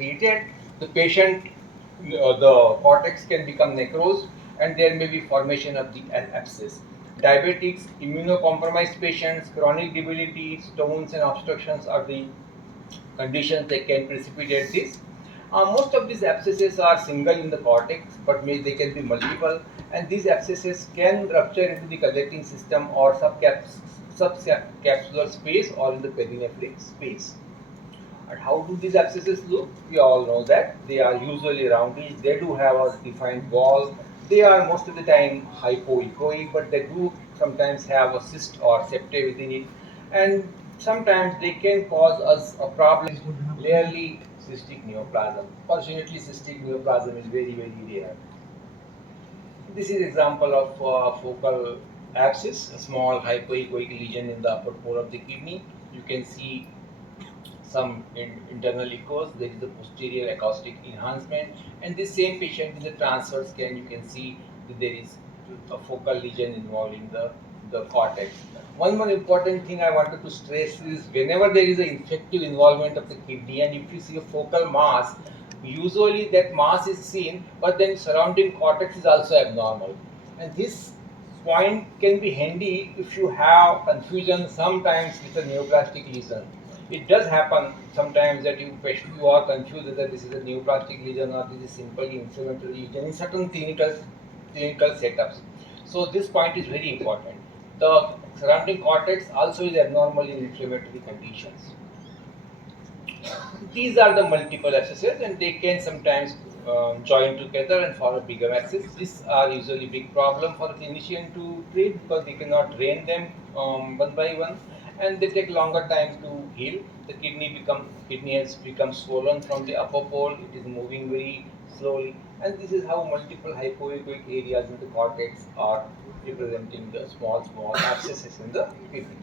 treated, the patient, the cortex can become necrosed and there may be formation of the abscess. Diabetics, immunocompromised patients, chronic debility, stones and obstructions are the conditions that can precipitate this. Most of these abscesses are single in the cortex, but they can be multiple, and these abscesses can rupture into the collecting system or subcapsular space or in the perinephric space. And how do these abscesses look? We all know that they are usually roundish. They do have a defined wall. They are most of the time hypoechoic, but they do sometimes have a cyst or septae within it. And sometimes they can cause us a problem, rarely cystic neoplasm. Fortunately, cystic neoplasm is very, very rare. This is example of focal abscess, a small hypoechoic lesion in the upper pole of the kidney. You can see some internal echoes. There is a posterior acoustic enhancement, and this same patient in the transverse scan, you can see that there is a focal lesion involving the cortex. One more important thing I wanted to stress is whenever there is an infective involvement of the kidney, and if you see a focal mass, usually that mass is seen, but then surrounding cortex is also abnormal, and this point can be handy if you have confusion sometimes with a neoplastic lesion. It does happen sometimes that you are confused whether this is a neoplastic lesion or this is simply inflammatory lesion in certain clinical setups. So this point is very important. The surrounding cortex also is abnormal in inflammatory conditions. These are the multiple abscesses, and they can sometimes join together and form a bigger abscess. These are usually big problem for a clinician to treat because they cannot drain them one by one, and they take longer time to heal. The kidney has become swollen from the upper pole. It is moving very slowly, and this is how multiple hypoechoic areas in the cortex are representing the small abscesses in the kidney.